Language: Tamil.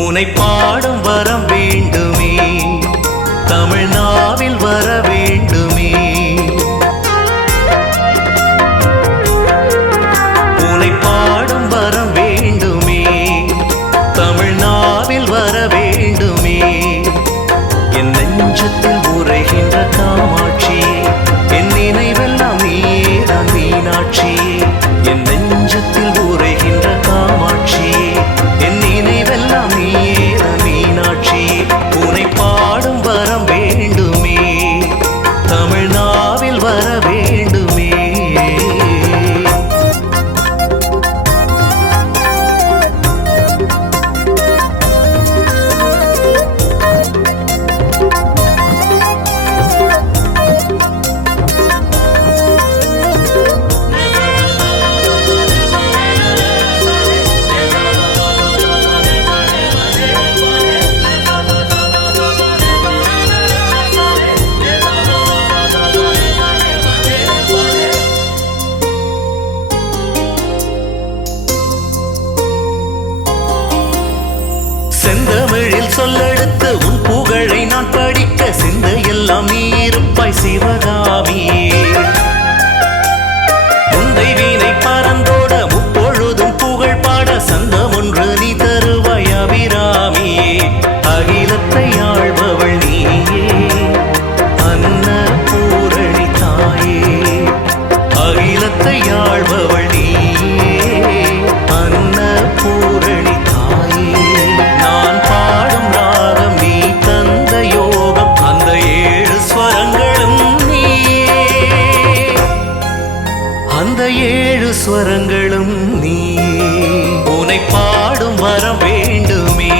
உனை பாடும் வரம் வேண்டுமே, தமிழ்நாவில் வர வேண்டுமே. உனை பாடும் வரம் வேண்டுமே, தமிழ்நாவில் வர வேண்டுமே. என் நெஞ்சத்தில் உரைகின்ற காமாட்சியே, என் நினைவெல்லாம் நீதான் மீனாட்சியே. என் நெஞ்சத்தில் உரைகின்ற காமாட்சியே, என் நினைவெல்லாம் நீதான் மீனாட்சியே. உனை பாடும் வரம் வேண்டுமே, தமிழ்நாவில் வர வேண்டுமே. செந்தமிழில் சொல்லெடுத்து உன் புகழை நான் படிக்க, சிந்தையெல்லாம் நீ இருப்பாய் சிவகாமியே. முந்தை வீணை பறந்தோட முப்பொழுதும் புகழ் பாட, சந்தம் ஒன்று நீ தருவாய் அபிராமியே. அகிலத்தை ஆள்பவள் நீயே, அன்னபூரணி தாயே. அகிலத்தை ஆள்பவள் நீயே, அன்னபூரணி தாயே. நான் பாடும் ராகம் நீ தந்த யோகம், அந்த 7 ஸ்வரங்களும் நீயே. அந்த 7 ஸ்வரங்களும் நீயே. உனை பாடும் வரம் வேண்டுமே,